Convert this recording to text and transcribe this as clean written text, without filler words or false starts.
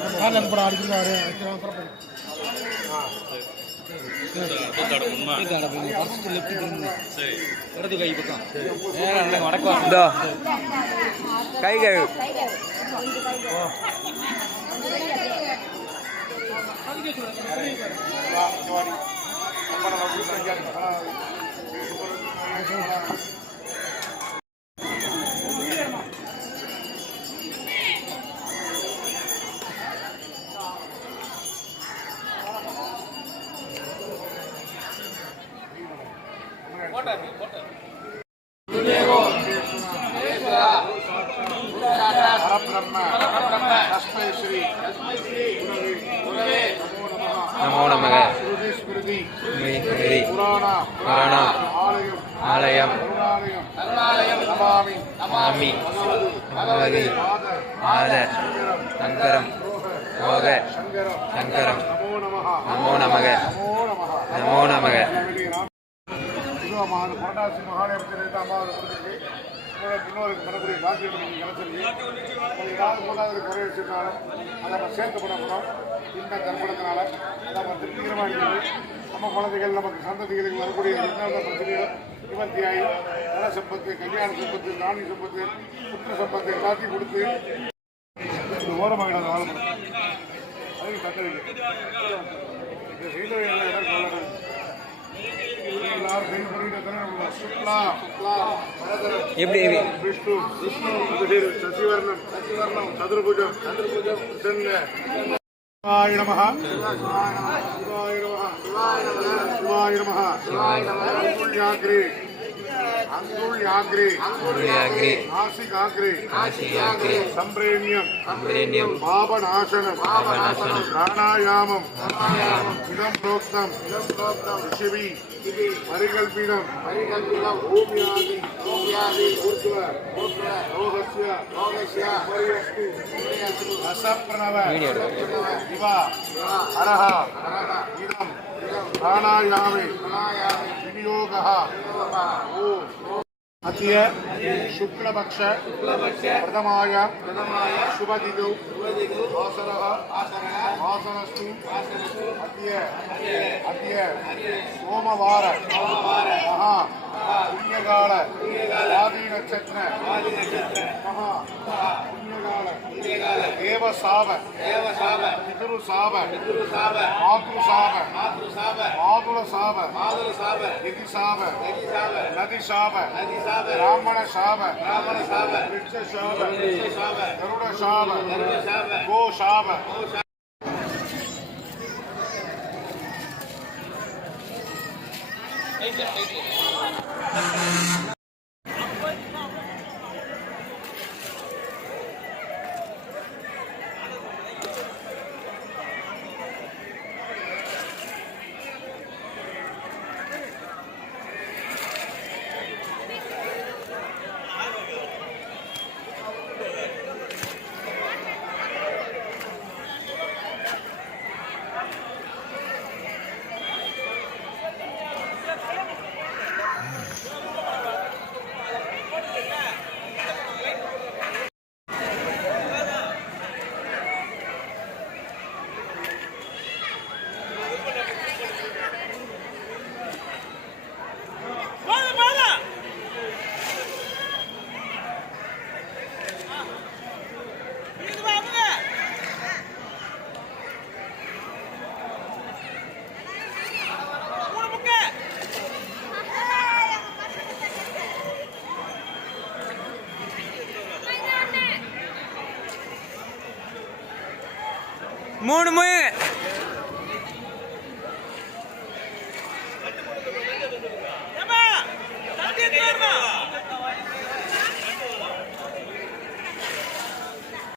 படம் அடிக்கிறாரு கை கழுவு नमो नमः आलयं नमामि भगवति पाद शंकरं योग शंकरं नमो नमः नमो नमः புரட்டாசி மகாலயத்தில் இன்னொரு மனதில் ராஜ்யம் கிடச்சிருக்கு ஏதாவது மூணாவது குறை வச்சிருந்தாலும் அதை நம்ம சேர்த்து பண்ண போகிறோம் இந்த தர்ப்பணத்தினால நம்ம திருப்திகரமாக இருக்குது நம்ம குழந்தைகள் நமக்கு சந்ததிகளுக்கு வரக்கூடிய என்னென்ன பிரச்சனைகள் நிவர்த்தியாகி நல சம்பத்து கல்யாண சம்பத்து ராணி சம்பத்து புத்திர சம்பத்து எல்லாத்தையும் கொடுத்து இந்த ஓரமாக வாழப்படும் அதுக்கு தக்கவைக்கு இந்த செய்த இடம் சொல்லணும் எப்படி விஷ்ணு விஷ்ணு சசிவர்ணம் சசிவர்ணம் சதுர்புஜம் சதுர்புஜம் சிவாய நமஹ சிவாய நமஹ சிவாய நமஹ அங்குள்யாக்ரே அங்குள்யாக்ரே ஆசிகாக்ரே சம்பிரேண்யம் பாபநாசனம் பிராணாயாமம் இதம் புரோக்தம் ரிஷிவி பரிகல்பினம் ஓம்யாதி ரோகஸ்ய ரசப்ரணவ சிவா ஹரஹ இதம் பிராணாயாமே விநியோகः ஓம் अद्य शुक्लपक्ष प्रथमाय शुभदिनौ वासरस्तु अद्य सोमवार महा पुण्यकाल आदि नक्षत्र महा पुण्यकाल देवसाव पितृसाव मातुलसाव यदिसाव नदिसाव ब्राह्मण शाव वृक्ष शाव गरुड़ शाव गो शाव மூணு